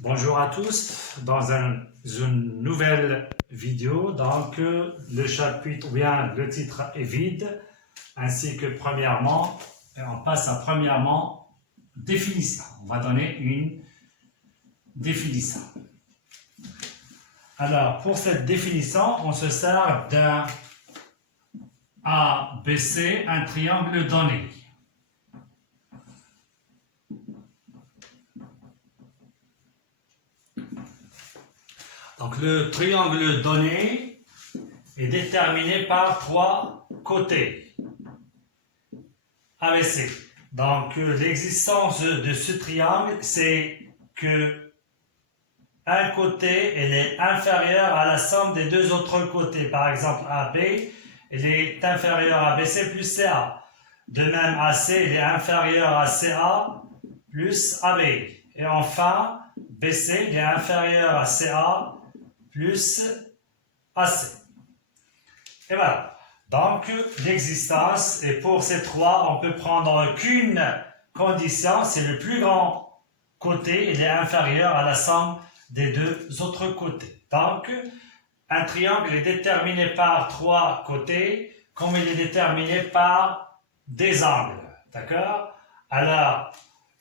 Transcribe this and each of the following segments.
Bonjour à tous, dans une nouvelle vidéo, donc le chapitre ou bien le titre est vide, ainsi que premièrement, on passe à premièrement définition. On va donner une définition. Alors pour cette définition, on se sert d'un ABC, un triangle donné. Donc le triangle donné est déterminé par trois côtés. ABC. Donc l'existence de ce triangle, c'est que un côté elle est inférieur à la somme des deux autres côtés. Par exemple AB, elle est inférieure à BC plus CA. De même AC, elle est inférieure à CA plus AB. Et enfin, BC, elle est inférieure à CA plus AC. Et voilà. Donc, l'existence, et pour ces trois, on peut prendre qu'une condition, c'est le plus grand côté, il est inférieur à la somme des deux autres côtés. Donc, un triangle est déterminé par trois côtés, comme il est déterminé par des angles. D'accord? Alors,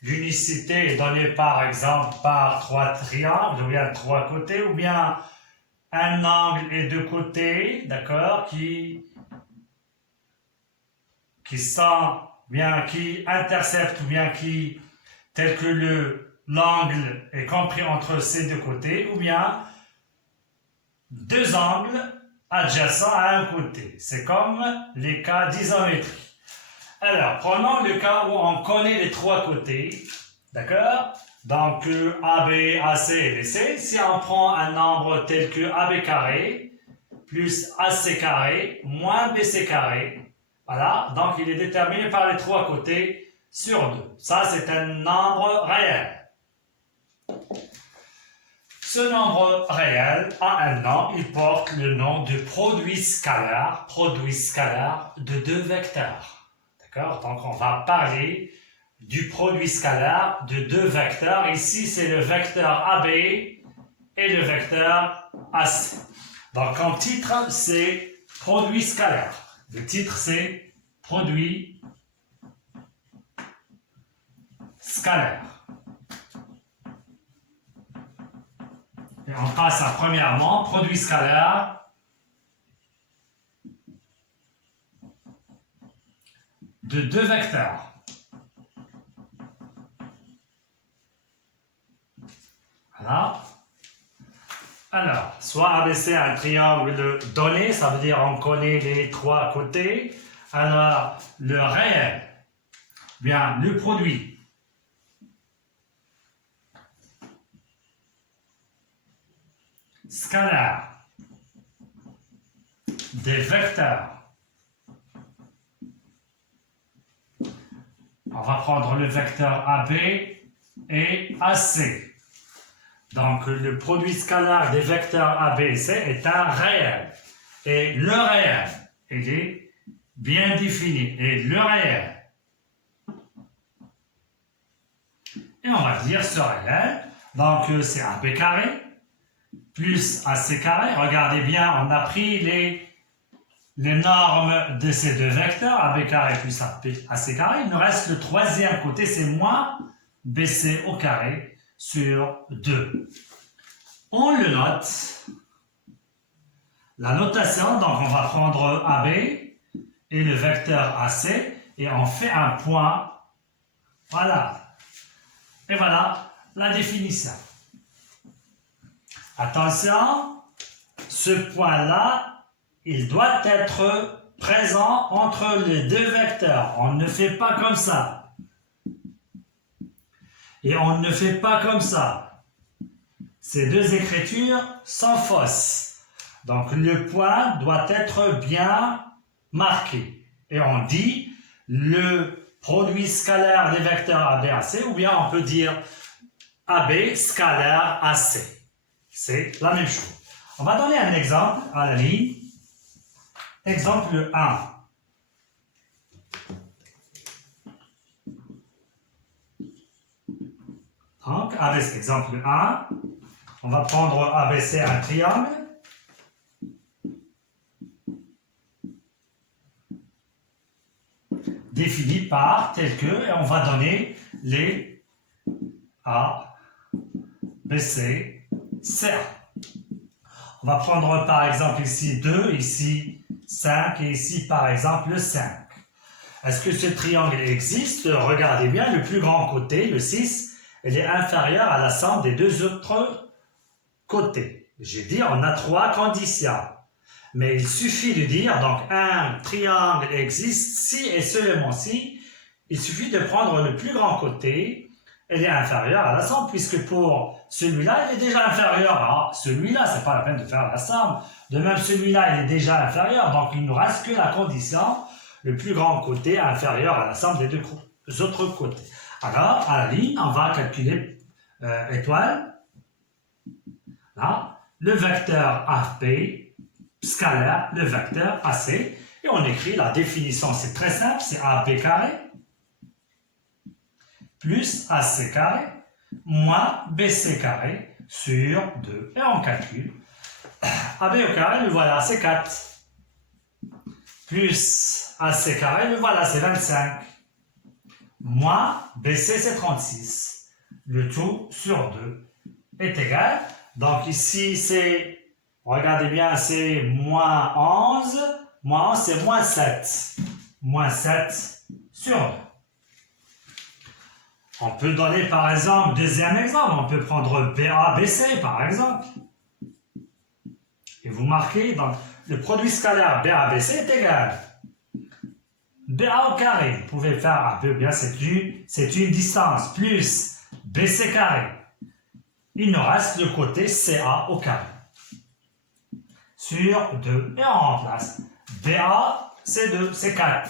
l'unicité est donnée par exemple par trois triangles, ou bien trois côtés, ou bien un angle et deux côtés, d'accord, qui interceptent ou bien qui, tel que l'angle est compris entre ces deux côtés, ou bien deux angles adjacents à un côté. C'est comme les cas d'isométrie. Alors, prenons le cas où on connaît les trois côtés, d'accord? Donc, AB, AC et BC. Si on prend un nombre tel que AB carré plus AC carré moins BC carré, voilà, donc il est déterminé par les trois côtés sur 2. Ça, c'est un nombre réel. Ce nombre réel a un nom, il porte le nom de produit scalaire de deux vecteurs. D'accord? Donc on va parler du produit scalaire de deux vecteurs. Ici, c'est le vecteur AB et le vecteur AC. Donc en titre, c'est produit scalaire. Le titre, c'est produit scalaire. Et on passe à premièrement, produit scalaire de deux vecteurs. Voilà. Alors, soit ABC est un triangle donné, ça veut dire on connaît les trois côtés. Alors, le réel, bien, le produit scalaire des vecteurs. On va prendre le vecteur AB et AC. Donc, le produit scalaire des vecteurs AB et C est un réel. Et le réel, il est bien défini. Et le réel. Et on va dire ce réel. Donc, c'est AB carré plus AC carré. Regardez bien, on a pris les normes de ces deux vecteurs, AB carré plus AC carré. Il nous reste le troisième côté, c'est moins BC au carré sur 2. On le note. La notation, donc on va prendre AB et le vecteur AC et on fait un point. Voilà. Et voilà la définition. Attention, ce point-là, il doit être présent entre les deux vecteurs. On ne fait pas comme ça. Et on ne fait pas comme ça. Ces deux écritures sont fausses. Donc le point doit être bien marqué. Et on dit le produit scalaire des vecteurs AB, AC, ou bien on peut dire AB scalaire AC. C'est la même chose. On va donner un exemple à la ligne. Exemple 1. Donc, ABC, exemple 1, on va prendre ABC un triangle. Défini par tel que, et on va donner les A, B, C, C, A. On va prendre par exemple ici 2, ici 5 et ici par exemple 5. Est-ce que ce triangle existe? Regardez bien, le plus grand côté, le 6, il est inférieur à la somme des deux autres côtés. J'ai dit, on a 3 conditions. Mais il suffit de dire, donc un triangle existe si et seulement si, il suffit de prendre le plus grand côté, il est inférieur à la somme, puisque pour celui-là, il est déjà inférieur à celui-là, c'est pas la peine de faire la somme. De même, celui-là, il est déjà inférieur, donc il ne nous reste que la condition, le plus grand côté inférieur à la somme des deux autres côtés. Alors, à la ligne, on va calculer étoile, là, le vecteur AP, scalaire, le vecteur AC, et on écrit la définition, c'est très simple, c'est AB carré plus AC carré moins BC carré sur 2. Et on calcule. AB au carré, le voilà, c'est 4. Plus AC carré, le voilà, c'est 25. Moins BC, c'est 36. Le tout sur 2 est égal. Donc ici, c'est, regardez bien, c'est moins 11. Moins 11, c'est moins 7. Moins 7 sur 2. On peut donner par exemple, deuxième exemple, on peut prendre BA-BC par exemple. Et vous marquez, donc, le produit scalaire BA-BC est égal. BA au carré, vous pouvez faire un peu bien, c'est une distance, plus BC carré. Il nous reste le côté CA au carré. Sur 2, et on remplace. BA, c'est 2, c'est 4.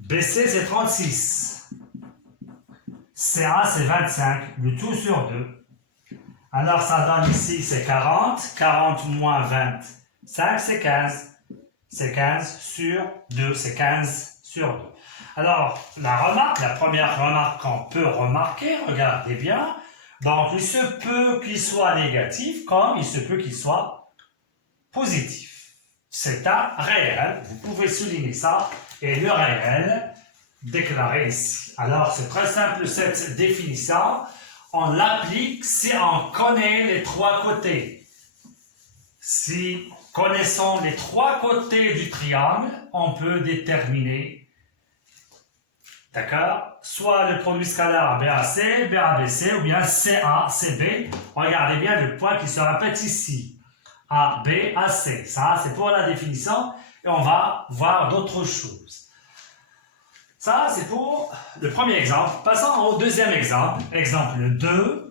BC, c'est 36. CA, c'est 25, le tout sur 2. Alors, ça donne ici, c'est 40. 40 moins 25, c'est 15. C'est 15 sur 2, c'est 15 sur 2. Alors, la première remarque qu'on peut remarquer, regardez bien, donc il se peut qu'il soit négatif, comme il se peut qu'il soit positif. C'est un réel, vous pouvez souligner ça, et le réel déclaré ici. Alors, c'est très simple cette définition. On l'applique si on connaît les trois côtés. Si connaissant les trois côtés du triangle, on peut déterminer, d'accord, soit le produit scalaire BAC, BABC ou bien CA, CB. Regardez bien le point qui se répète ici. AB, AC. Ça, c'est pour la définition et on va voir d'autres choses. Ça, c'est pour le premier exemple. Passons au deuxième exemple. Exemple 2.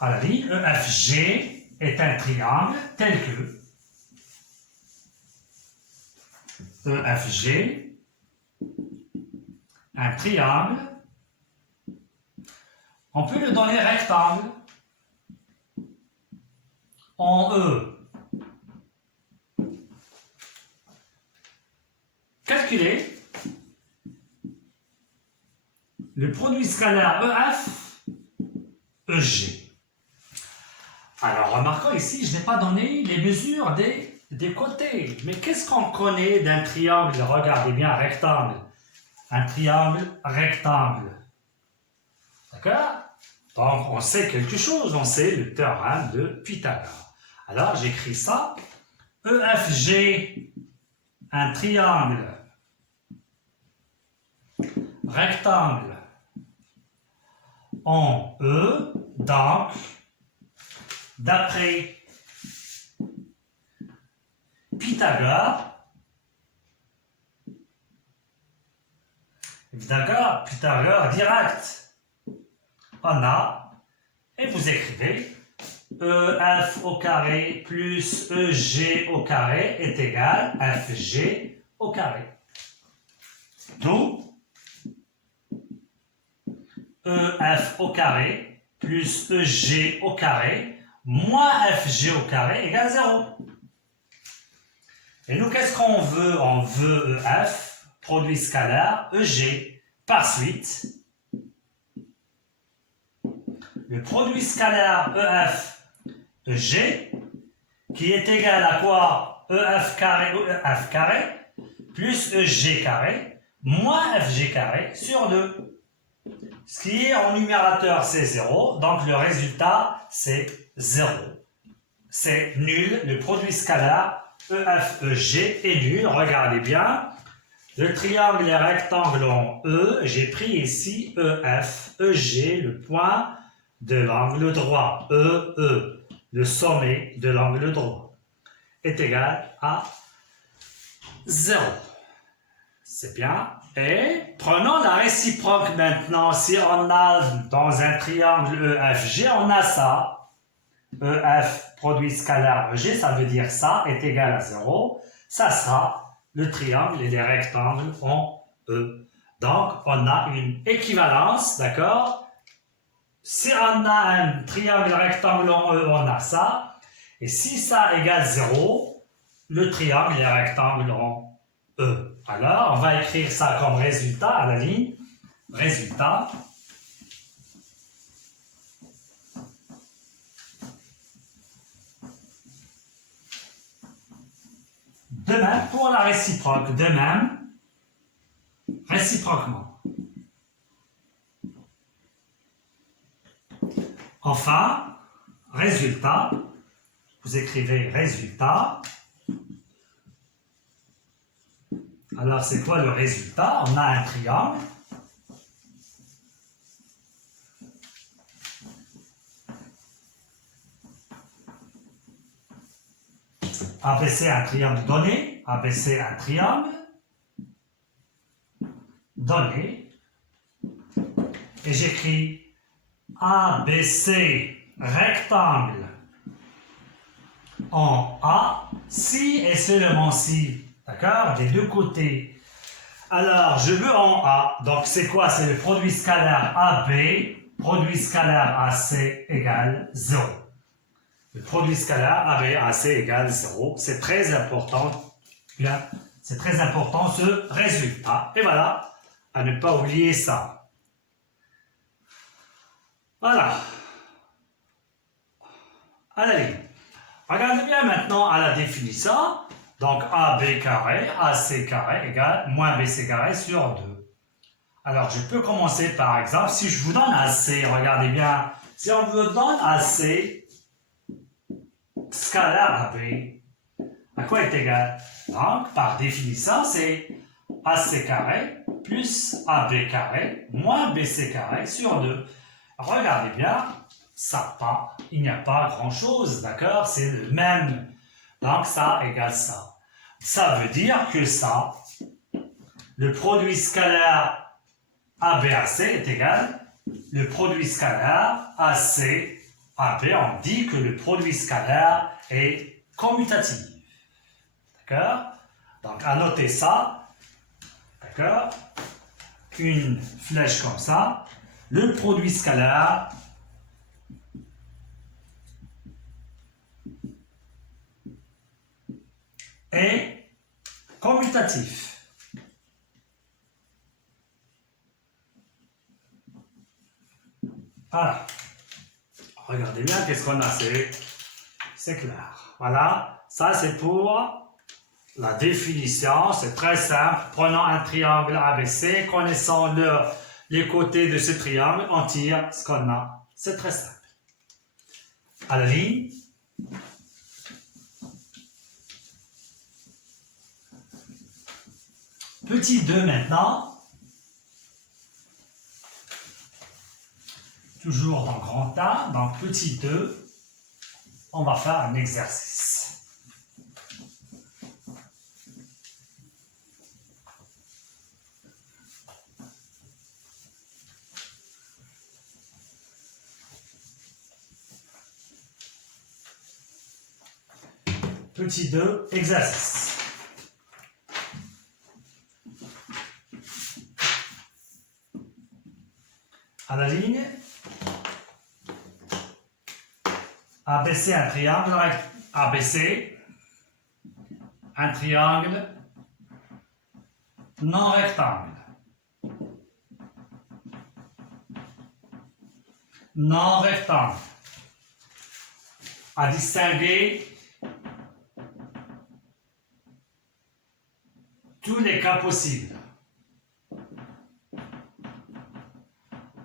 À la ligne, EFG est un triangle tel que EFG, un triangle, on peut le donner rectangle en E. Calculez le produit scalaire EF, EG. Alors, remarquons ici, je n'ai pas donné les mesures des côtés. Mais qu'est-ce qu'on connaît d'un triangle? Regardez bien, rectangle. Un triangle rectangle. D'accord? Donc, on sait quelque chose. On sait le théorème de Pythagore. Alors, j'écris ça. EFG, un triangle rectangle en E, donc, d'après Pythagore, Pythagore direct, on a, et vous écrivez EF au carré plus EG au carré est égal à FG au carré. D'où EF au carré plus EG au carré moins FG au carré égale 0. Et nous, qu'est-ce qu'on veut? On veut EF, produit scalaire, EG, par suite. Le produit scalaire EF, EG, qui est égal à quoi? EF carré, plus EG carré, moins FG carré, sur 2. Ce qui est en numérateur, c'est 0, donc le résultat, c'est 0. C'est nul, le produit scalaire EFEG est nul, regardez bien. Le triangle et rectangle ont E, j'ai pris ici EF, EG, le point de l'angle droit, EE, le sommet de l'angle droit, est égal à 0. C'est bien. Et prenons la réciproque maintenant. Si on a dans un triangle EFG, on a ça. EF produit scalaire EG, ça veut dire ça est égal à 0. Ça sera le triangle et les rectangles ont E. Donc, on a une équivalence, d'accord? Si on a un triangle rectangle en E, on a ça. Et si ça égale 0, le triangle et les rectangles ont E. Alors, on va écrire ça comme résultat à la ligne. Résultat. De même, pour la réciproque, de même, réciproquement. Enfin, résultat, vous écrivez résultat. Alors, c'est quoi le résultat? On a un triangle. ABC, un triangle donné. ABC, un triangle donné. Et j'écris ABC, rectangle en A, si et seulement si. D'accord? Des deux côtés. Alors, je veux en A. Donc, c'est quoi? C'est le produit scalaire AB, produit scalaire AC égale 0. Le produit scalaire AB égale 0. C'est très important. Bien, c'est très important ce résultat. Et voilà, à ne pas oublier ça. Voilà. Allez, regardez bien maintenant à la définition. Donc AB carré, AC carré égale moins BC carré sur 2. Alors, je peux commencer par exemple, si je vous donne AC, regardez bien, si on vous donne AC scalaire AB, à quoi est égal? Donc, par définition, c'est AC carré plus AB carré moins BC carré sur 2. Regardez bien, ça pas, il n'y a pas grand-chose, d'accord? C'est le même. Donc, ça égale ça. Ça veut dire que ça, le produit scalaire ABAC est égal, le produit scalaire AC AB, on dit que le produit scalaire est commutatif. D'accord? Donc, à noter ça, d'accord? Une flèche comme ça, le produit scalaire est commutatif. Voilà. Regardez bien, qu'est-ce qu'on a? C'est clair. Voilà. Ça, c'est pour la définition. C'est très simple. Prenons un triangle ABC. Connaissons les côtés de ce triangle. On tire ce qu'on a. C'est très simple. À la ligne. Petit 2 maintenant. Toujours dans grand A, donc petit 2, on va faire un exercice. Petit 2, exercice. À la ligne. ABC, un triangle ABC, un triangle non rectangle. Non rectangle. À distinguer tous les cas possibles.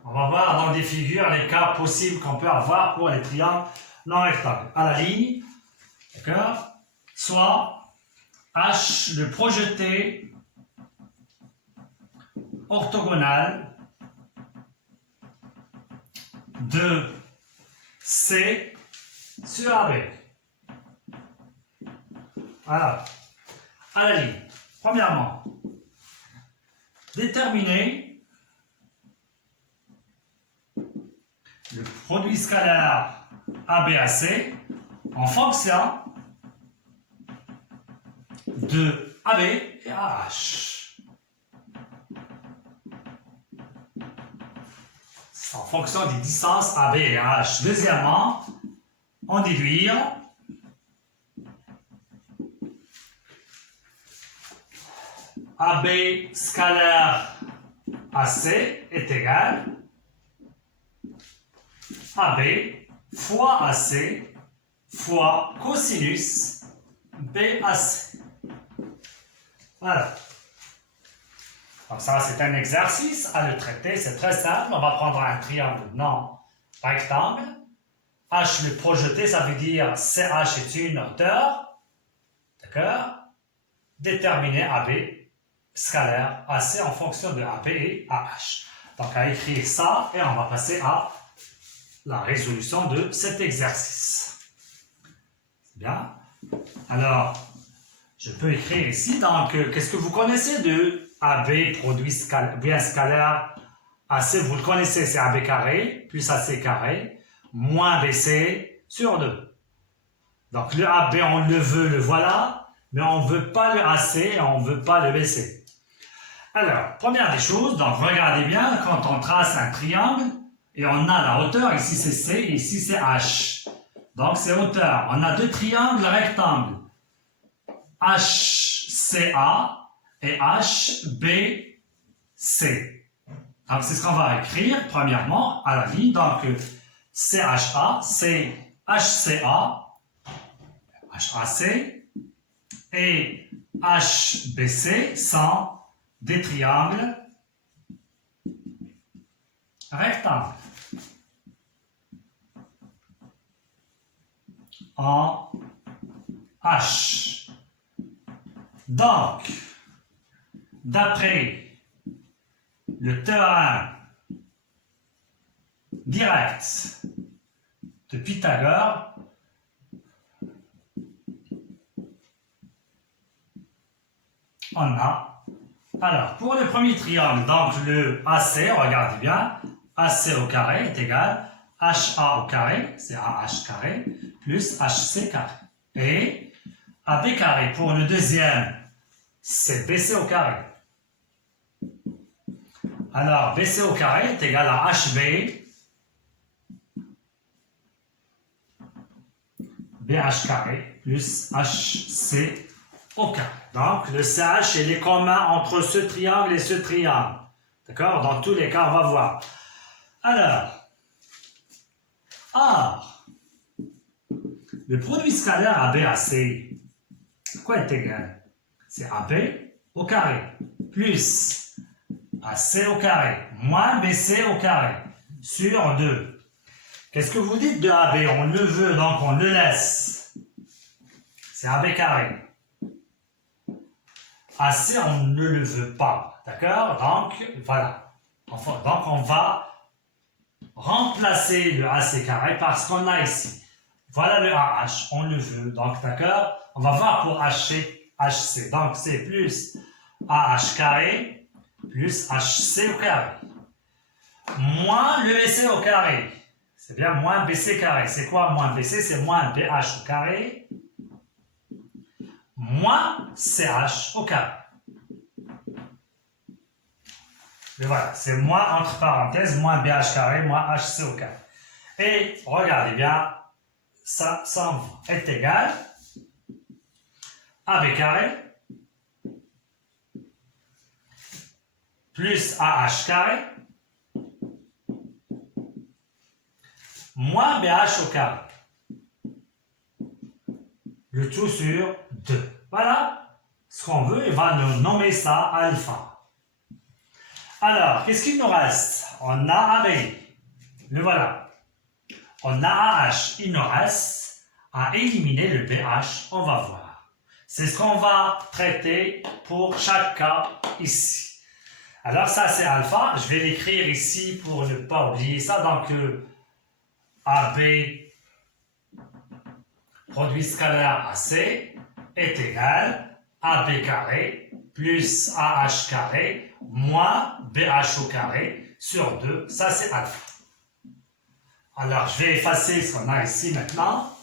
On va voir dans des figures les cas possibles qu'on peut avoir pour les triangles non rectangles. À la ligne, d'accord? Soit H, le projeté orthogonal de C sur AB. Voilà. À la ligne. Premièrement, déterminer le produit scalaire ABAC en fonction de AB et AH. En fonction des distances AB et AH. Deuxièmement, en déduire AB scalaire AC est égal AB fois AC fois cosinus BAC. Voilà. Donc ça, c'est un exercice à le traiter. C'est très simple. On va prendre un triangle non rectangle. H le projeté, ça veut dire CH est une hauteur. D'accord? Déterminer AB scalaire AC en fonction de AB et AH. Donc à écrire ça et on va passer à la résolution de cet exercice. C'est bien. Alors, je peux écrire ici, donc, qu'est-ce que vous connaissez de AB, produit bien scalaire, AC, vous le connaissez, c'est AB carré, plus AC carré, moins BC sur 2. Donc, le AB, on le veut, le voilà, mais on ne veut pas le AC, on ne veut pas le BC. Alors, première des choses, donc regardez bien, quand on trace un triangle, et on a la hauteur, ici c'est C, et ici c'est H. Donc, c'est hauteur. On a deux triangles rectangles. HCA et HBC. Donc, c'est ce qu'on va écrire, premièrement, à la ligne. Donc, CHA, c'est HCA, HAC, et HBC sont des triangles rectangles. En H. Donc, d'après le théorème direct de Pythagore, on a, alors, pour le premier triangle, donc le AC, regardez bien, AC au carré est égal HA au carré, c'est AH carré, plus HC carré. Et AB carré, pour le deuxième, c'est BC au carré. Alors, BC au carré est égal à HB, BH carré, plus HC au carré. Donc, le CH, il est commun entre ce triangle et ce triangle. D'accord? Dans tous les cas, on va voir. Alors, le produit scalaire ABAC, quoi est égal? C'est AB au carré, plus AC au carré, moins BC au carré, sur 2. Qu'est-ce que vous dites de AB? On le veut, donc on le laisse. C'est AB carré. AC, on ne le veut pas. D'accord? Donc, voilà. Enfin, donc, on va remplacer le AC carré par ce qu'on a ici. Voilà le AH, on le veut. Donc, d'accord? On va voir pour HC. Donc, c'est plus AH carré plus HC au carré. Moins le BC au carré. C'est bien moins BC carré. C'est quoi moins BC? C'est moins BH au carré moins CH au carré. Mais voilà, c'est moins entre parenthèses, moins BH carré, moins HC au carré. Et regardez bien, ça est égal AB carré plus AH carré moins BH au carré. Le tout sur 2. Voilà ce qu'on veut, il va nous nommer ça alpha. Alors, qu'est-ce qu'il nous reste? On a AB, le voilà. On a AH, il nous reste à éliminer le BH, on va voir. C'est ce qu'on va traiter pour chaque cas ici. Alors ça c'est alpha, je vais l'écrire ici pour ne pas oublier ça. Donc AB produit scalaire AC est égal à AB carré plus AH carré moins BH au carré sur 2, ça c'est alpha. Alors je vais effacer ce qu'on a ici maintenant.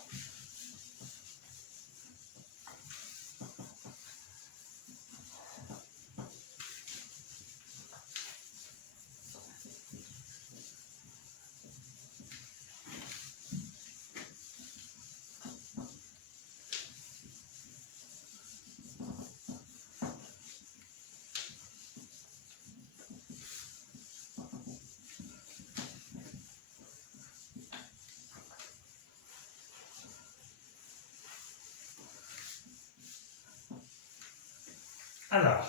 Alors,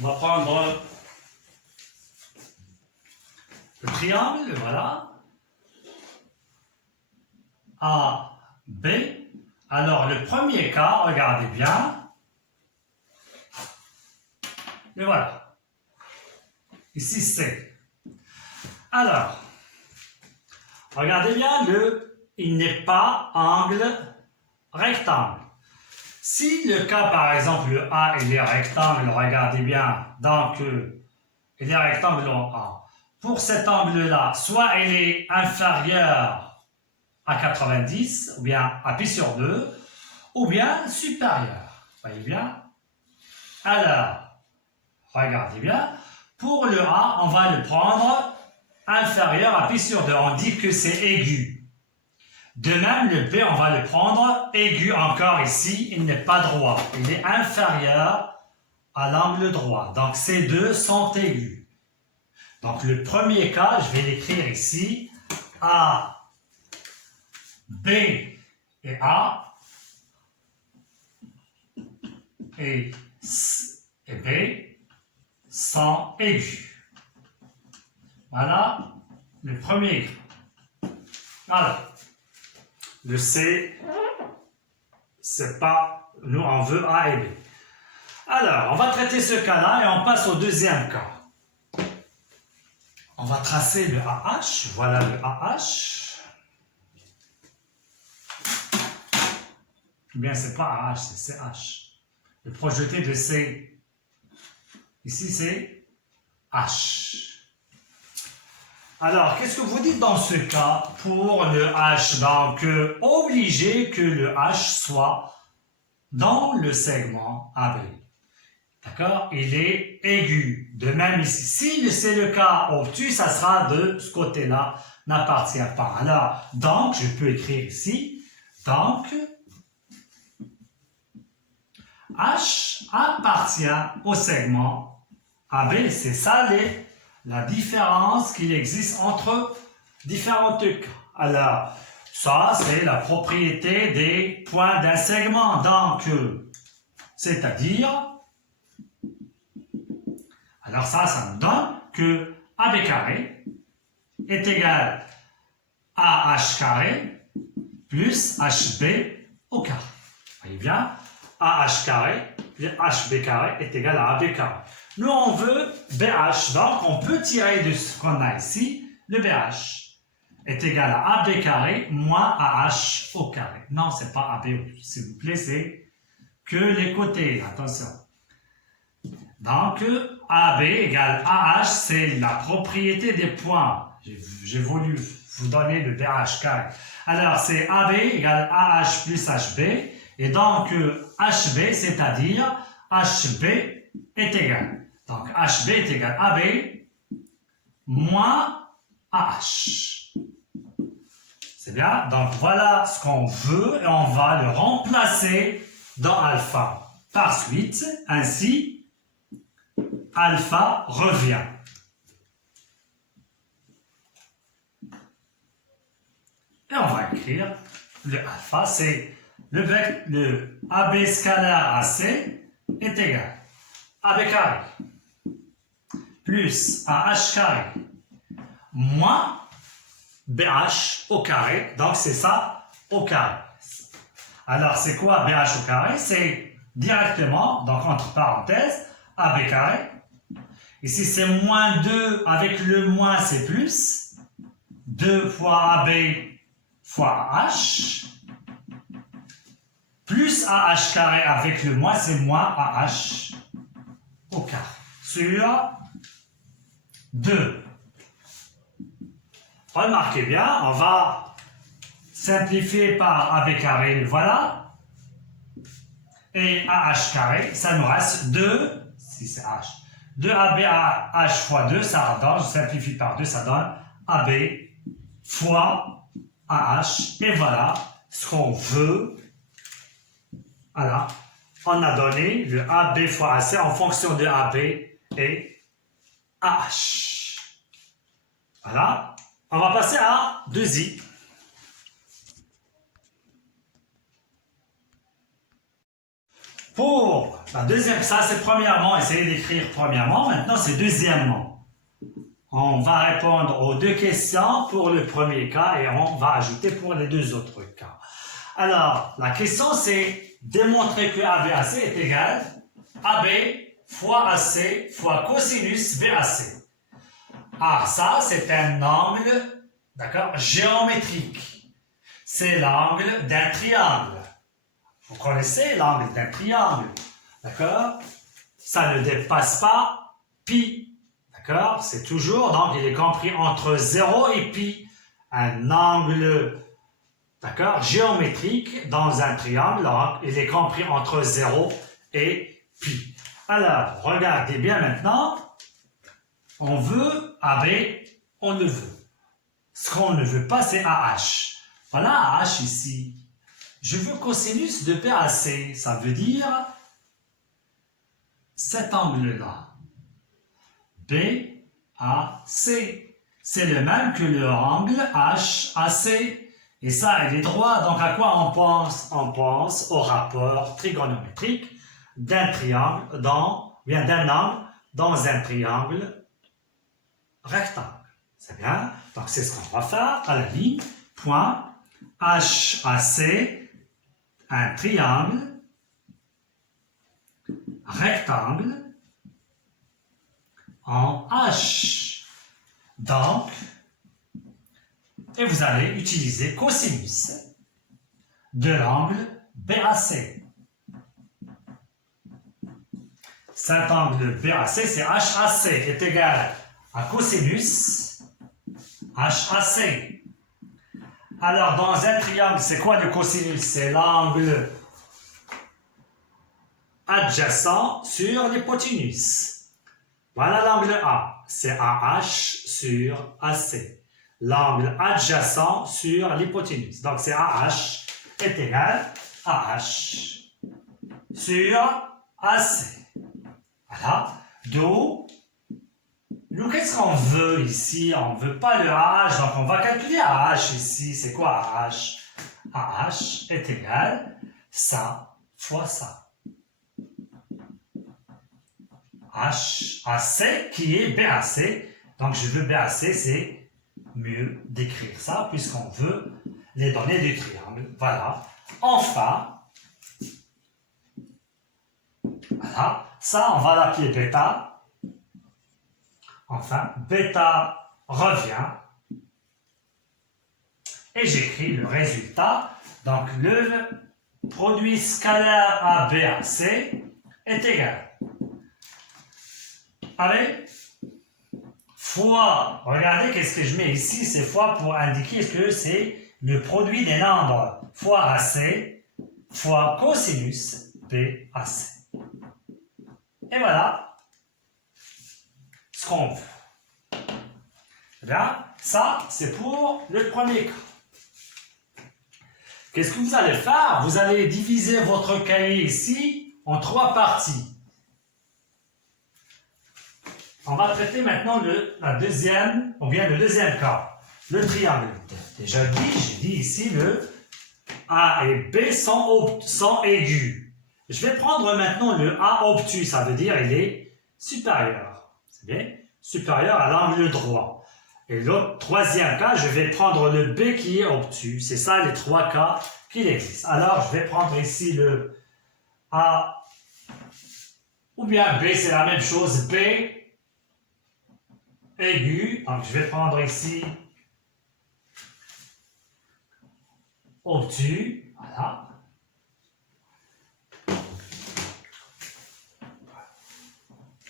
on va prendre le triangle, voilà. A, B. Alors, le premier cas, regardez bien. Et voilà. Ici, C. Alors, regardez bien, il n'est pas angle rectangle. Si le cas, par exemple, le A, il est rectangle, regardez bien, donc, il est rectangle en A. Pour cet angle-là, soit il est inférieur à 90, ou bien à pi sur 2, ou bien supérieur. Voyez bien? Alors, regardez bien, pour le A, on va le prendre inférieur à pi sur 2. On dit que c'est aigu. De même, le B, on va le prendre aigu encore ici, il n'est pas droit. Il est inférieur à l'angle droit. Donc, ces deux sont aigus. Donc, le premier cas, je vais l'écrire ici. A, B et A et B sont aigus. Voilà le premier cas. Voilà. Le C, c'est pas, nous on veut A et B. Alors, on va traiter ce cas-là et on passe au deuxième cas. On va tracer le AH, voilà le AH. Ou bien c'est pas AH, c'est CH. Le projeté de C, ici c'est H. Alors, qu'est-ce que vous dites dans ce cas pour le H? Donc, obligé que le H soit dans le segment AB. D'accord? Il est aigu. De même ici. Si c'est le cas obtus, ça sera de ce côté-là, n'appartient pas. Alors, donc, je peux écrire ici. Donc, H appartient au segment AB. C'est ça la différence qu'il existe entre différents cas. Alors, ça, c'est la propriété des points d'un segment. Donc, c'est-à-dire, alors ça me donne que AB carré est égal à H carré plus HB au carré. Vous voyez bien, AH carré plus HB carré est égal à AB carré. Nous, on veut BH, donc on peut tirer de ce qu'on a ici, le BH est égal à AB carré moins AH au carré. Non, c'est pas AB, s'il vous plaît, c'est que les côtés, attention. Donc, AB égale AH, c'est la propriété des points. J'ai voulu vous donner le BH carré. Alors, c'est AB égale AH plus HB, et donc HB, c'est-à-dire HB est égal. Donc, HB est égal à AB moins AH. C'est bien? Donc voilà ce qu'on veut et on va le remplacer dans alpha par suite. Ainsi, alpha revient. Et on va écrire le alpha, c'est le AB scalaire AC est égal à AB carré plus AH carré moins BH au carré. Donc c'est ça au carré. Alors c'est quoi BH au carré? C'est directement, donc entre parenthèses, AB carré. Ici c'est moins 2, avec le moins c'est plus. 2 fois AB fois AH. Plus AH carré avec le moins, c'est moins AH au carré. Sur 2. Remarquez bien, on va simplifier par AB carré, voilà. Et AH carré, ça nous reste 2, si c'est H. 2AB H fois 2, ça donne, je simplifie par 2, ça donne AB fois AH. Et voilà ce qu'on veut. Voilà, on a donné le AB fois AC en fonction de AB et AH. Voilà, on va passer à 2i. Pour la deuxième, ça c'est premièrement, essayez d'écrire premièrement, maintenant c'est deuxièmement. On va répondre aux deux questions pour le premier cas et on va ajouter pour les deux autres cas. Alors, la question c'est démontrer que ABAC est égal à AB fois AC fois cosinus BAC. Ah, ça, c'est un angle, d'accord, géométrique. C'est l'angle d'un triangle. Vous connaissez l'angle d'un triangle, d'accord? Ça ne dépasse pas pi, d'accord? C'est toujours, donc il est compris entre 0 et pi. Un angle, d'accord, géométrique dans un triangle, donc il est compris entre 0 et pi. Alors, regardez bien maintenant, on veut AB, on le veut. Ce qu'on ne veut pas, c'est AH. Voilà AH ici. Je veux cosinus de BAC, ça veut dire cet angle-là. BAC, c'est le même que le angle HAC. Et ça, il est droit, donc à quoi on pense? On pense au rapport trigonométrique d'un triangle d'un angle dans un triangle rectangle. C'est bien? Donc c'est ce qu'on va faire à la ligne. Point HAC, un triangle rectangle en H. Donc, et vous allez utiliser cosinus de l'angle BAC. Cet angle BAC, c'est HAC, est égal à cosinus HAC. Alors, dans un triangle, c'est quoi le cosinus? C'est l'angle adjacent sur l'hypoténuse. Voilà l'angle A, c'est AH sur AC. L'angle adjacent sur l'hypoténuse. Donc, c'est AH est égal à AH sur AC. Voilà. D'où, nous, qu'est-ce qu'on veut ici? On ne veut pas le AH, donc on va calculer AH ici. C'est quoi AH? AH est égal ça fois ça. HAC qui est BAC. Donc, je veux BAC, c'est mieux d'écrire ça puisqu'on veut les données du triangle. Voilà. Enfin, voilà. Ça, on va l'appeler bêta. Enfin, bêta revient. Et j'écris le résultat. Donc, le produit scalaire à BAC est égal. Allez, fois, regardez qu'est-ce que je mets ici, c'est fois pour indiquer que c'est le produit des nombres. Fois AC, fois cosinus BAC. Et voilà ce qu'on veut. Bien, ça, c'est pour le premier cas. qu'est-ce que vous allez faire? Vous allez diviser votre cahier ici en 3 parties. On va traiter maintenant le deuxième cas, le triangle. Déjà dit, j'ai dit ici le A et B sont aigus. Je vais prendre maintenant le A obtus, ça veut dire il est supérieur. C'est bien? Supérieur à l'angle droit. Et l'autre, troisième cas, je vais prendre le B qui est obtus. C'est ça les 3 cas qu'il existe. Alors, je vais prendre ici le A, ou bien B, c'est la même chose, B aigu. Donc, je vais prendre ici obtus. Voilà.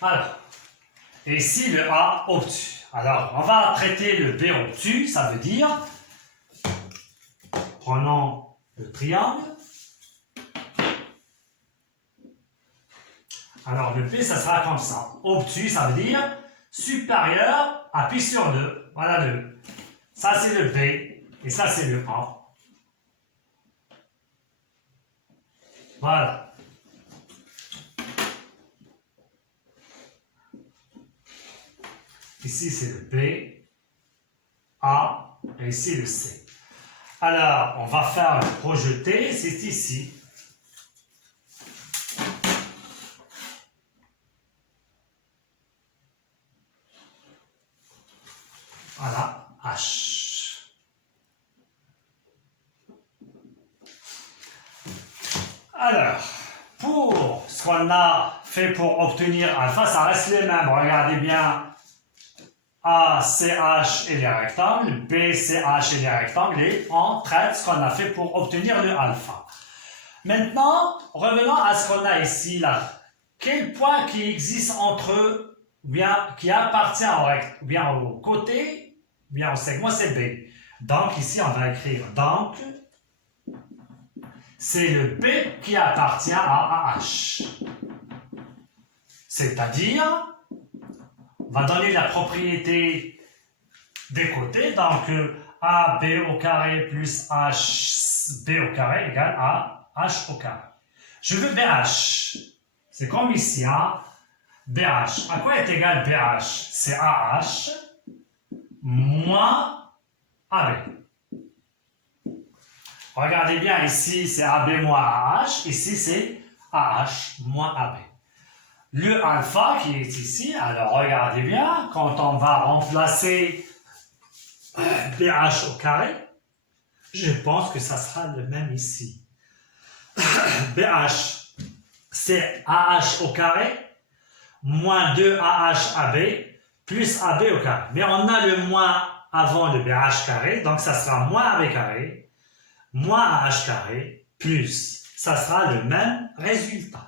Alors, et ici le A obtus. Alors, on va traiter le B obtus, ça veut dire, prenons le triangle. Alors, le B, ça sera comme ça. Obtus, ça veut dire supérieur, appuie sur le. Voilà le. Ça, c'est le B, et ça, c'est le A. Voilà. Ici, c'est le B, A, et ici, le C. Alors, on va faire le projeté, c'est ici. Voilà, H. Alors, pour ce qu'on a fait pour obtenir alpha, ça reste les mêmes. Regardez bien. A, CH et les rectangles, B, CH et les rectangles, et on traite ce qu'on a fait pour obtenir le alpha. Maintenant, revenons à ce qu'on a ici, là. Quel point qui existe entre eux, ou bien qui appartient ou bien au côté, ou bien au segment, c'est B. Donc, ici, on va écrire donc, c'est le B qui appartient à AH. C'est-à-dire, on va donner la propriété des côtés, donc AB au carré plus HB au carré égale à H au carré. Je veux BH. C'est comme ici, hein? BH. À quoi est égal BH? C'est AH moins AB. Regardez bien, ici c'est AB moins AH, ici c'est AH moins AB. Le alpha qui est ici, alors regardez bien, quand on va remplacer BH au carré, je pense que ça sera le même ici. BH, c'est AH au carré, moins 2AH AB, plus AB au carré. Mais on a le moins avant le BH carré, donc ça sera moins AB carré, moins AH carré, plus. Ça sera le même résultat.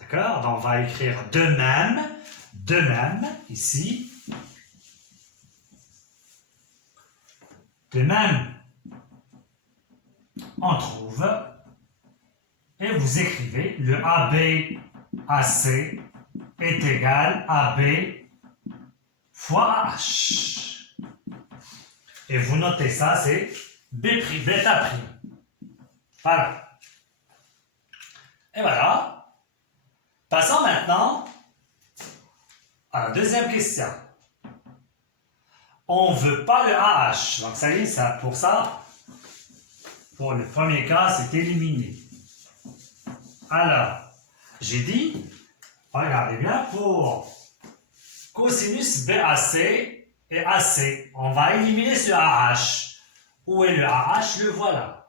D'accord? Donc, on va écrire de même, ici. De même, on trouve, et vous écrivez, le AB AC est égal à AB fois AH. Et vous notez ça, c'est bêta prime. Voilà. Et voilà. Passons maintenant à la deuxième question. On ne veut pas le AH. Donc, ça y est, ça, pour le premier cas, c'est éliminé. Alors, j'ai dit, regardez bien, pour cosinus BAC et AC, on va éliminer ce AH. Où est le AH? Le voilà.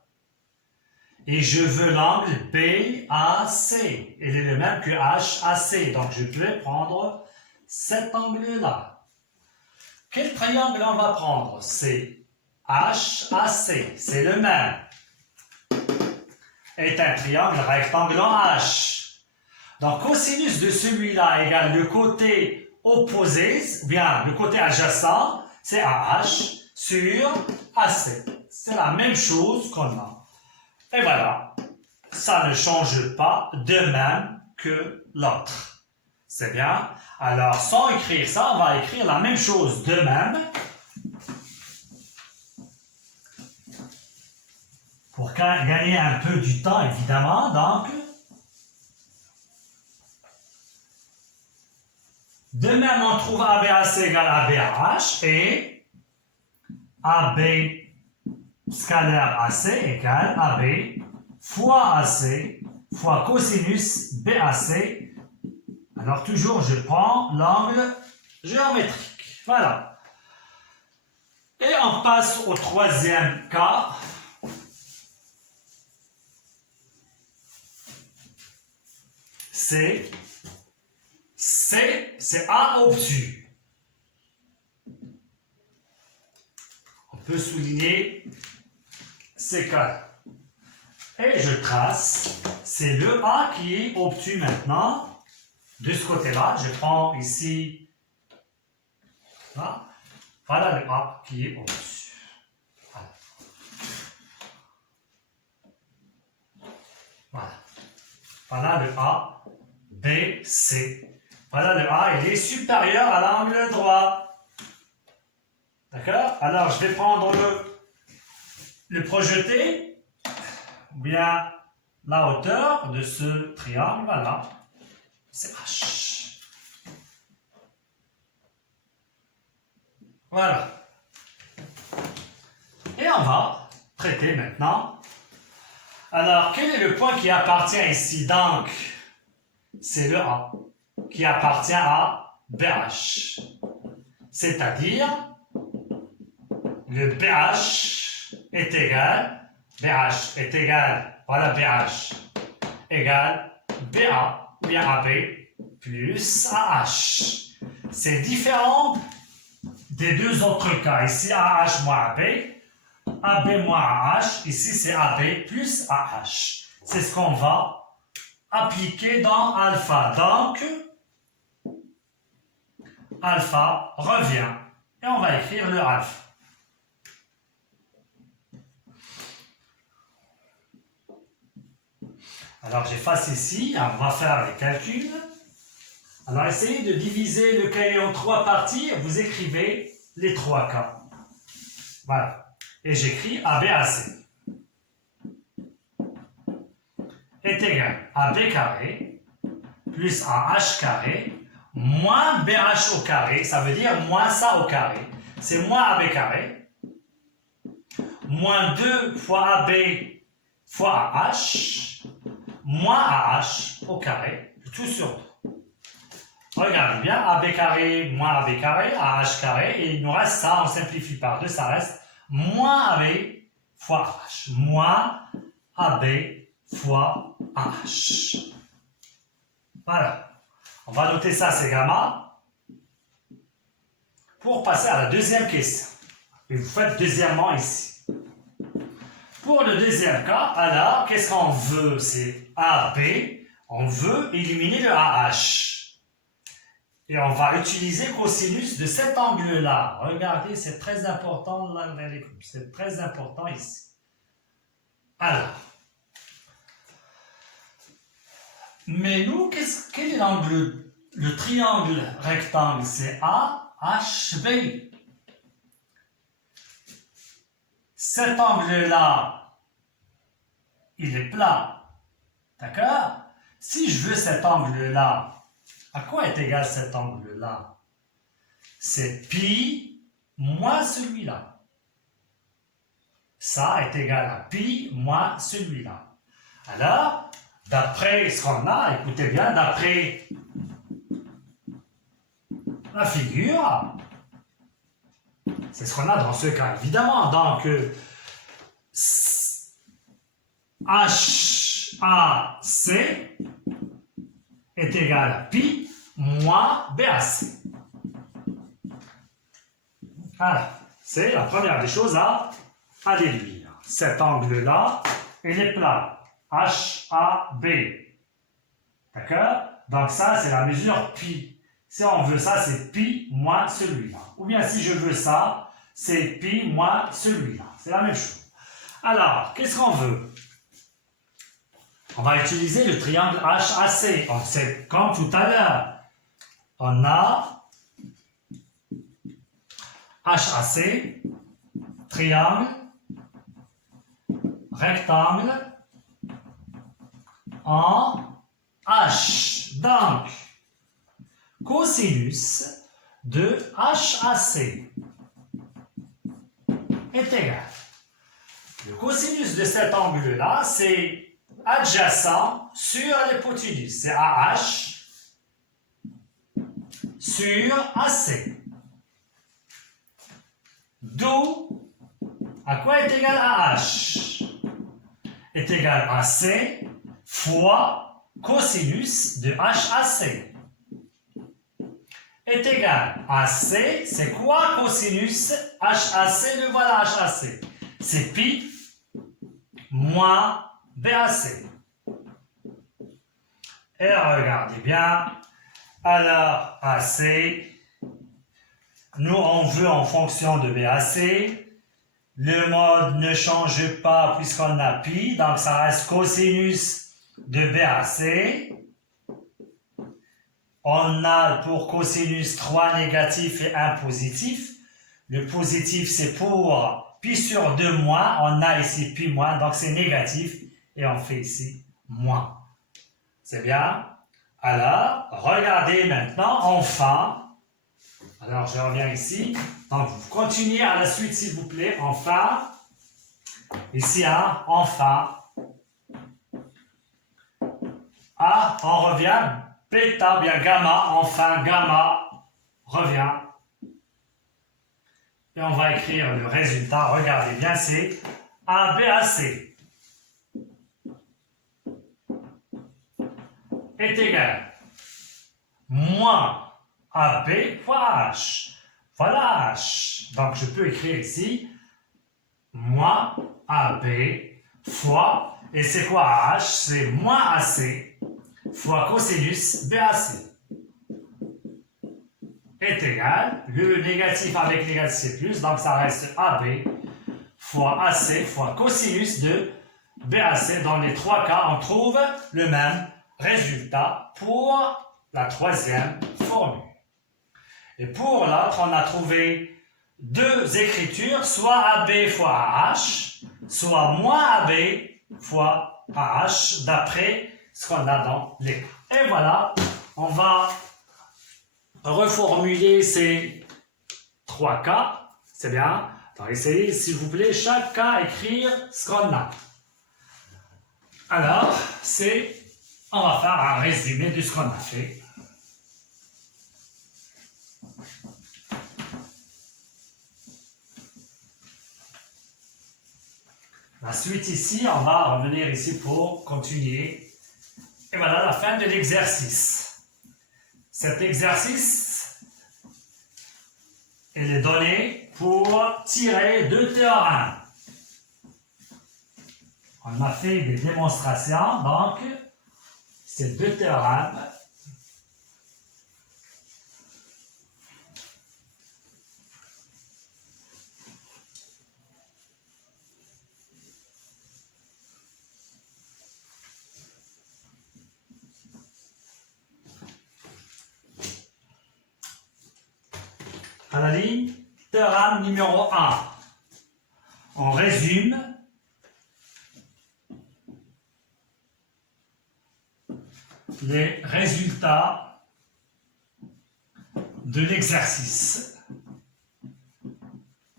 Et je veux l'angle BAC. Il est le même que HAC. Donc, je peux prendre cet angle-là. Quel triangle on va prendre? C'est HAC. C'est le même. Est un triangle rectangle en H. Donc, cosinus de celui-là égale le côté opposé, bien le côté adjacent, c'est AH sur AC. C'est la même chose qu'on a. Et voilà, ça ne change pas de même que l'autre. C'est bien. Alors, sans écrire ça, on va écrire la même chose de même. Pour gagner un peu du temps, évidemment, donc, de même, on trouve ABAC égale ABAH et AB scalaire AC égale AB fois AC fois cosinus BAC. Alors, toujours, je prends l'angle géométrique. Voilà. Et on passe au troisième cas. C'est A obtus. On peut souligner ces cas. Et je trace. C'est le A qui est obtus maintenant. De ce côté-là, je prends ici. Là. Voilà le A qui est obtus. Voilà. Voilà. Voilà le A, B, C. Voilà le A, il est supérieur à l'angle droit. D'accord? Alors, je vais prendre le projeté, ou bien la hauteur de ce triangle, voilà. C'est H. Voilà. Et on va traiter maintenant. Alors, quel est le point qui appartient ici? Donc, c'est le A qui appartient à BH. C'est-à-dire, le BH est égal, voilà BH, égal BA, bien AB, plus AH. C'est différent des deux autres cas. Ici, AH moins AB. AB moins AH, ici c'est AB plus AH. C'est ce qu'on va appliquer dans alpha. Donc, alpha revient. Et on va écrire le alpha. Alors j'efface ici, on va faire les calculs. Alors essayez de diviser le cahier en 3 parties et vous écrivez les 3 cas. Voilà. Et j'écris ABAC est égal à AB carré plus AH carré moins BH au carré, ça veut dire moins ça au carré. C'est moins AB carré moins 2 fois AB fois AH moins AH au carré, tout sur 2. Regardez bien, AB carré moins AB carré, AH carré, et il nous reste ça, on simplifie par 2, ça reste moins AB fois AH, moins AB fois AH. Voilà. On va noter ça, c'est gamma. Pour passer à la deuxième question. Et vous faites deuxièmement ici. Pour le deuxième cas, alors, qu'est-ce qu'on veut? C'est AB. On veut éliminer le AH. Et on va utiliser cosinus de cet angle-là. Regardez, c'est très important, c'est très important ici. Alors, mais nous, quel est l'angle? Le triangle rectangle, c'est AHB. Cet angle-là, il est plat. D'accord? Si je veux cet angle-là, à quoi est égal cet angle-là? C'est pi moins celui-là. Ça est égal à pi moins celui-là. Alors, d'après ce qu'on a, écoutez bien, d'après la figure, c'est ce qu'on a dans ce cas, évidemment. Donc, HAC est égal à pi moins BAC. Voilà, c'est la première des choses à déduire. Cet angle-là, il est plat. HAB. D'accord? Donc ça, c'est la mesure pi. Si on veut ça, c'est pi moins celui-là. Ou bien si je veux ça, c'est pi moins celui-là. C'est la même chose. Alors, qu'est-ce qu'on veut? On va utiliser le triangle HAC. C'est comme tout à l'heure. On a HAC, triangle rectangle en H. Donc, cosinus de HAC est égal. Le cosinus de cet angle-là, c'est adjacent sur l'hypoténuse. C'est AH sur AC. D'où, à quoi est égal AH? Est égal à C fois cosinus de HAC. Est égal à C, c'est quoi cosinus HAC? Le voilà HAC. C'est pi moins BAC. Et regardez bien, alors AC, nous on veut en fonction de BAC, le mode ne change pas puisqu'on a pi, donc ça reste cosinus de BAC. On a pour cosinus 3 négatifs et 1 positif. Le positif c'est pour pi sur 2 moins, on a ici pi moins, donc c'est négatif, et on fait ici moins. C'est bien? Alors, regardez maintenant, enfin, alors je reviens ici, donc vous continuez à la suite s'il vous plaît, enfin, ici, hein, enfin, A, on revient, bêta, bien gamma, enfin, gamma, revient. Et on va écrire le résultat, regardez bien, c'est ABAC est égal moins AB fois H. Voilà H. Donc je peux écrire ici moins AB fois, et c'est quoi H? C'est moins AC fois cosinus BAC est égal, le négatif avec négatif c'est plus, donc ça reste AB fois AC fois cosinus de BAC. Dans les trois cas, on trouve le même résultat pour la troisième formule. Et pour l'autre, on a trouvé deux écritures, soit AB fois AH, soit moins AB fois AH, d'après ce qu'on a dans les cas. Et voilà, on va reformuler ces trois cas. C'est bien. Alors, essayez, s'il vous plaît, chaque cas écrire ce qu'on a. Alors, on va faire un résumé de ce qu'on a fait. La suite ici, on va revenir ici pour continuer. Et voilà la fin de l'exercice. Cet exercice, il est donné pour tirer deux théorèmes. On a fait des démonstrations, donc ces deux théorèmes. À la ligne, théorème numéro 1. On résume les résultats de l'exercice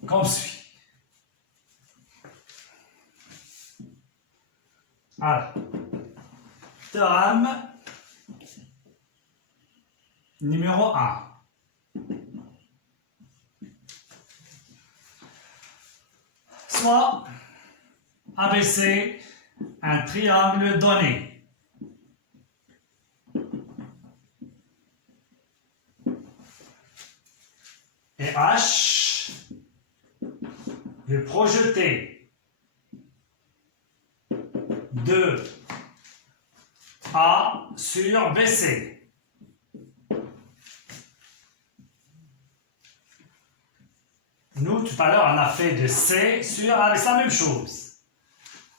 comme suit. Alors, théorème numéro 1. Soit ABC, un triangle donné. Et H, le projeté de A sur BC. Nous, tout à l'heure, on a fait de C sur A, c'est la même chose.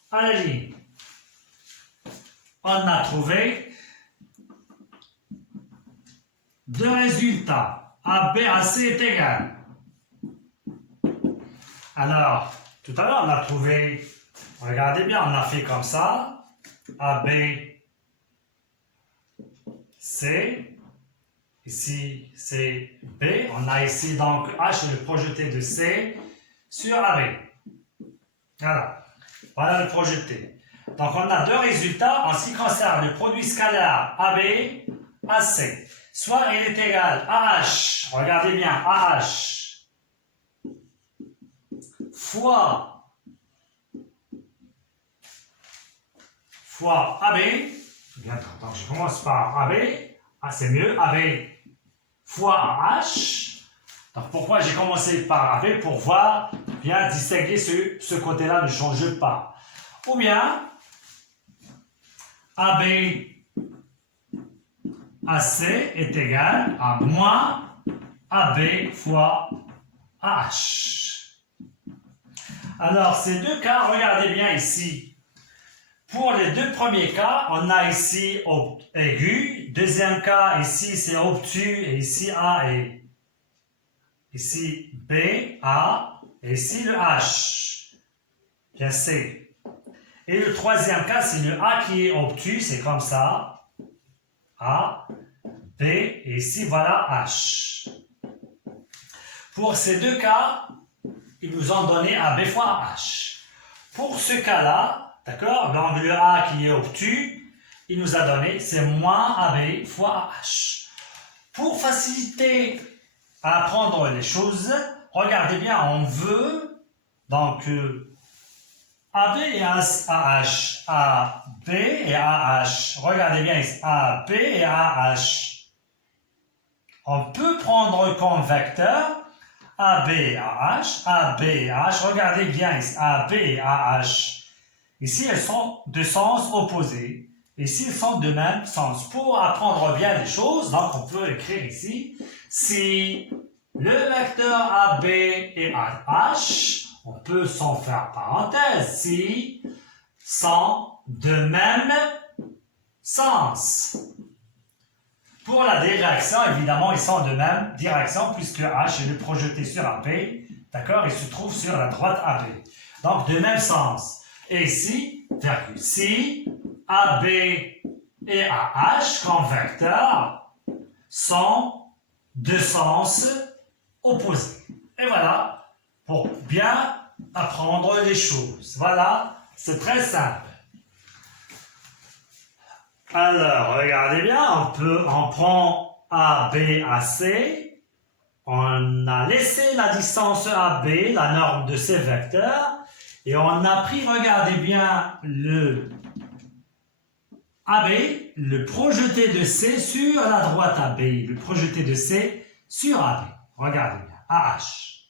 À la ligne, on a trouvé deux résultats. AB à C est égal. Alors, tout à l'heure, on a trouvé Regardez bien, on a fait comme ça. AB, C. Ici, c'est B. On a ici donc H, le projeté de C sur AB. Voilà. Voilà le projeté. Donc, on a deux résultats en ce qui concerne le produit scalaire AB à C. Soit il est égal à H, regardez bien, AH, fois AB. Bien, donc je commence par AB. Ah, c'est mieux, AB fois AH. Donc, pourquoi j'ai commencé par AB? Pour voir, bien distinguer ce côté-là ne change pas. Ou bien, AB AC est égal à moins AB fois AH. Alors, ces deux cas, regardez bien ici. Pour les deux premiers cas, on a ici aigu. Deuxième cas, ici, c'est obtus. Et ici, A et ici, B, A. Et ici, le H. Bien, C. Et le troisième cas, c'est le A qui est obtus. C'est comme ça. A, B. Et ici, voilà H. Pour ces deux cas, ils nous ont donné AB fois H. Pour ce cas-là, d'accord, l'angle A qui est obtus, il nous a donné, c'est moins AB fois H. Pour faciliter à apprendre les choses, regardez bien, on veut, donc, AB et AH, AB et AH. Regardez bien ici, AB et AH. On peut prendre comme vecteur AB et AH, AB et AH. Regardez bien ici, AB et AH. Ici, elles sont de sens opposés. Ici, elles sont de même sens. Pour apprendre bien les choses, donc on peut écrire ici, si le vecteur AB et AH, on peut s'en faire parenthèse, si sont de même sens. Pour la direction, évidemment, ils sont de même direction puisque H est le projeté sur AB, d'accord, il se trouve sur la droite AB. Donc, de même sens. Et ici, virgule, si AB et AH comme vecteurs sont de sens opposés. Et voilà, pour bien apprendre les choses. Voilà, c'est très simple. Alors, regardez bien, on prend AB, AC. On a laissé la distance AB, la norme de ces vecteurs. Et on a pris, regardez bien, le AB, le projeté de C sur la droite AB. Le projeté de C sur AB. Regardez bien, AH.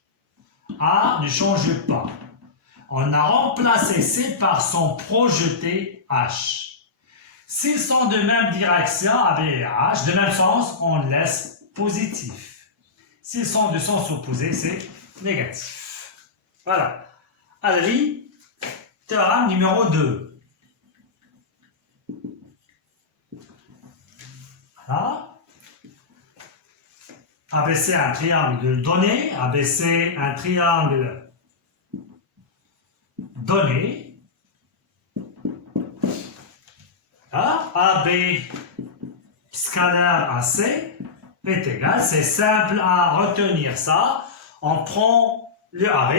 A ne change pas. On a remplacé C par son projeté H. S'ils sont de même direction, AB et H, de même sens, on laisse positif. S'ils sont de sens opposé, c'est négatif. Voilà. Allez, théorème numéro 2. Voilà. ABC, un triangle donné. ABC, un triangle donné. AB scalaire AC est égal, c'est simple à retenir ça. On prend le AB,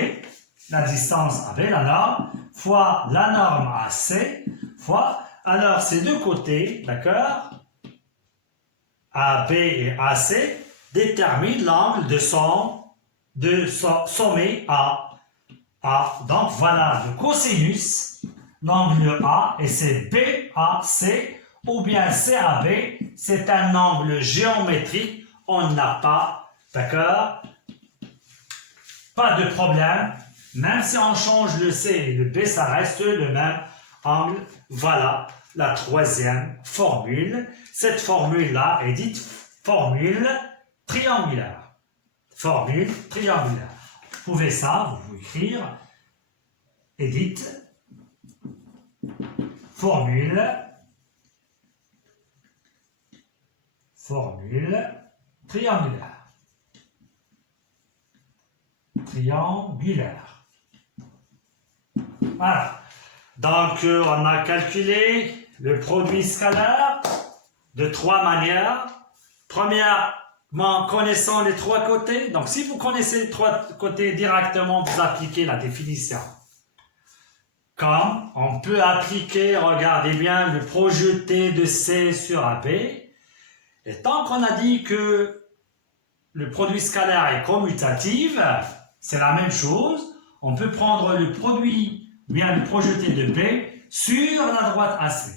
la distance AB, la norme, fois la norme AC, fois, alors ces deux côtés, d'accord, AB et AC, déterminent l'angle de sommet A. Donc voilà le cosinus. L'angle A, et c'est BAC, ou bien CAB, c'est un angle géométrique, on n'a pas, d'accord, pas de problème, même si on change le C et le B, ça reste le même angle. Voilà la troisième formule. Cette formule-là est dite formule triangulaire. Formule triangulaire. Vous pouvez ça, vous écrire, est dite formule triangulaire. Triangulaire. Voilà. Donc, on a calculé le produit scalaire de trois manières. Premièrement, connaissant les trois côtés. Donc, si vous connaissez les trois côtés directement, vous appliquez la définition. Comme on peut appliquer, regardez bien, le projeté de C sur AB. Et tant qu'on a dit que le produit scalaire est commutatif, c'est la même chose. On peut prendre le produit, bien le projeté de B sur la droite AC.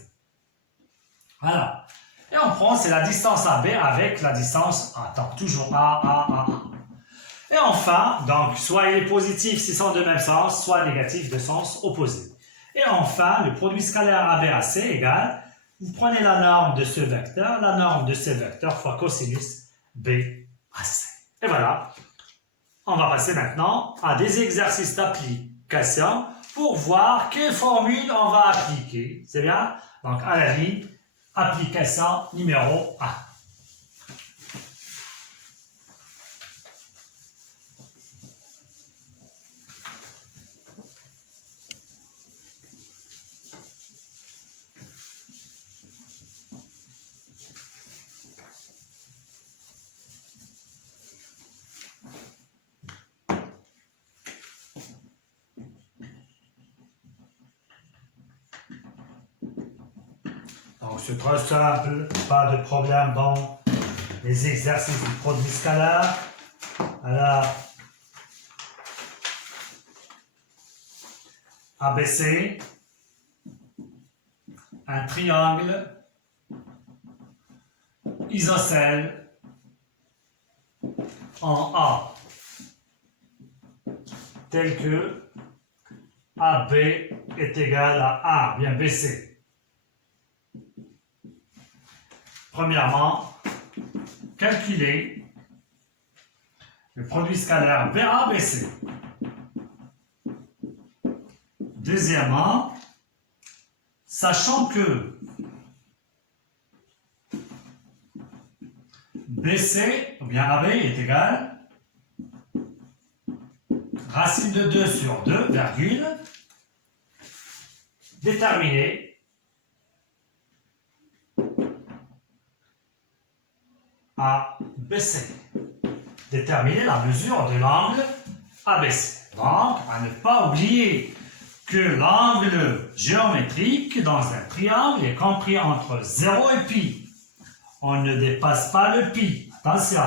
Voilà. Et on prend, c'est la distance AB avec la distance A. Donc, toujours A. Et enfin, donc, soit il est positif s'ils sont de même sens, soit négatif de sens opposé. Et enfin, le produit scalaire AB-AC égale, vous prenez la norme de ce vecteur, la norme de ce vecteur fois cosinus B-AC. Et voilà. On va passer maintenant à des exercices d'application pour voir quelle formule on va appliquer. C'est bien? Donc, à la ligne, application numéro 1. Donc, c'est très simple, pas de problème dans les exercices du produit scalaire. Alors, ABC, un triangle isocèle en A, tel que AB est égal à 1, bien BC. Premièrement, calculer le produit scalaire BA-BC. Deuxièmement, sachant que BC, ou bien AB est égal racine de 2 sur 2, virgule, déterminer ABC. Déterminer la mesure de l'angle ABC. Donc, à ne pas oublier que l'angle géométrique dans un triangle est compris entre 0 et pi. On ne dépasse pas le pi. Attention.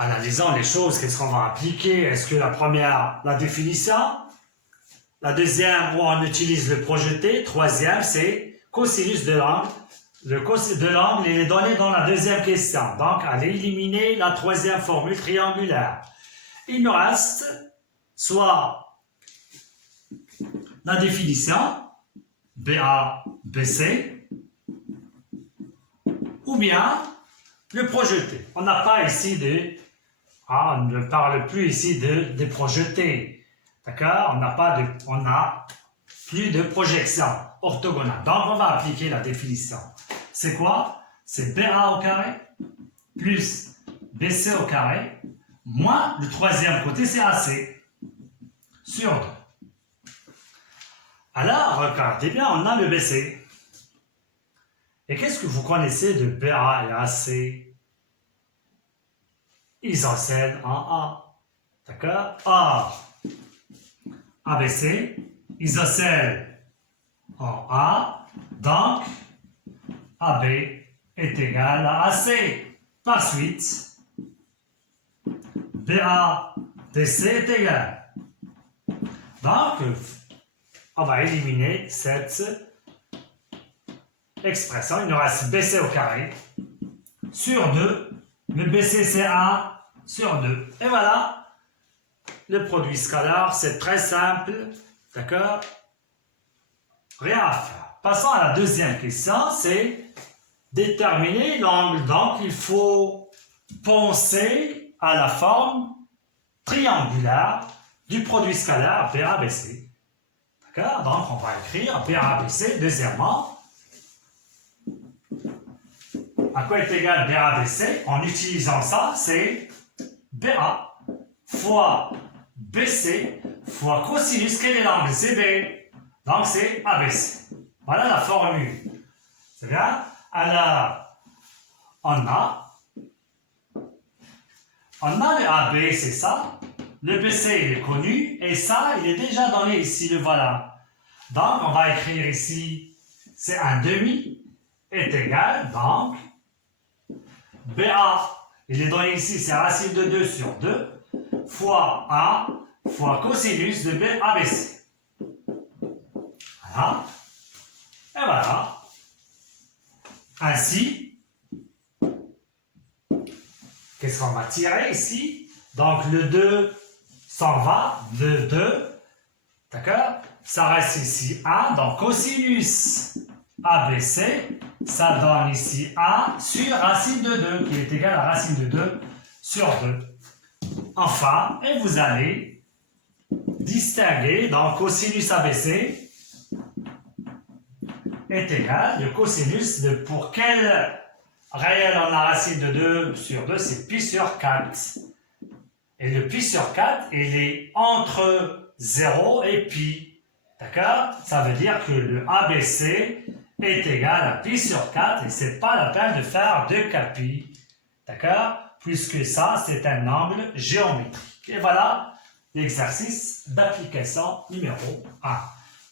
Analysons les choses, qu'est-ce qu'on va appliquer? Est-ce que la première, la définition? La deuxième, où on utilise le projeté. Troisième, c'est cosinus de l'angle. Le cosinus de l'angle, il est donné dans la deuxième question. Donc, allez éliminer la troisième formule triangulaire. Il nous reste soit la définition, BA, BC, ou bien le projeté. On n'a pas ici de... on ne parle plus ici de projeté. D'accord? On n'a plus de projection orthogonale. Donc, on va appliquer la définition. C'est quoi? C'est BA au carré plus BC au carré moins le troisième côté, c'est AC sur 2. Alors, regardez bien, on a le BC. Et qu'est-ce que vous connaissez de BA et AC? Isocèle en A. D'accord? Or, ABC, isocèle en A, donc AB est égal à AC. Par suite, BA, BC est égal. Donc, on va éliminer cette expression. Il nous reste BC au carré sur 2. Le BC, c'est 1 sur 2. Et voilà, le produit scalaire, c'est très simple. D'accord? Rien à faire. Passons à la deuxième question, c'est déterminer l'angle. Donc, il faut pensez à la forme triangulaire du produit scalaire BABC. D'accord? Donc, on va écrire BABC, deuxièmement. À quoi est égal BABC? En utilisant ça, c'est BA fois BC fois cosinus. Quel est l'angle? C'est B. Donc, c'est ABC. Voilà la formule. C'est bien? Alors, on a le AB, c'est ça. Le BC, il est connu. Et ça, il est déjà donné ici, le voilà. Donc, on va écrire ici, c'est un demi est égal, donc, BA, il est donné ici, c'est racine de 2 sur 2, fois A, fois cosinus de BABC. Voilà. Et voilà. Ainsi, qu'est-ce qu'on va tirer ici? Donc, le 2 s'en va, le 2, d'accord? Ça reste ici 1, donc cosinus ABC, ça donne ici 1 sur racine de 2, qui est égal à racine de 2 sur 2. Enfin, et vous allez distinguer, donc cosinus ABC est égal, le cosinus de pour quel réel on a racine de 2 sur 2, c'est pi sur 4. Et le pi sur 4, il est entre 0 et pi. D'accord? Ça veut dire que le ABC est égal à pi sur 4 et c'est pas la peine de faire 2 cas pi. D'accord? Puisque ça, c'est un angle géométrique. Et voilà l'exercice d'application numéro 1.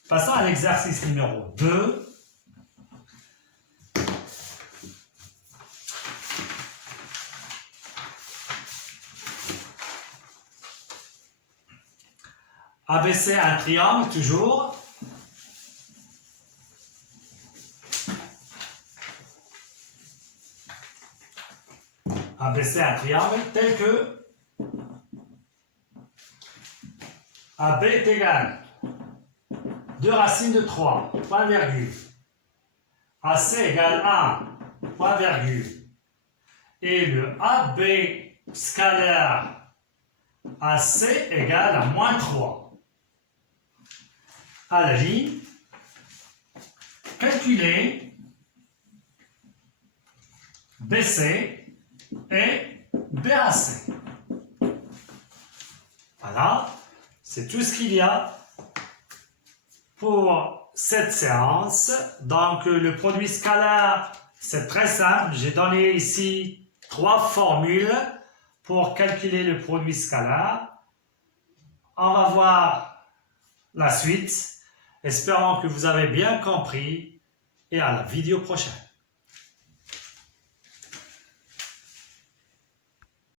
Passons à l'exercice numéro 2. ABC, un triangle, toujours. ABC, un triangle, tel que AB est égal 2 racines de 3, point virgule. AC égale 1, point virgule. Et le AB scalaire AC égale à moins 3. À la ligne, calculer BC et BAC. Voilà, c'est tout ce qu'il y a pour cette séance. Donc, le produit scalaire, c'est très simple. J'ai donné ici 3 formules pour calculer le produit scalaire. On va voir la suite. Espérons que vous avez bien compris et à la vidéo prochaine.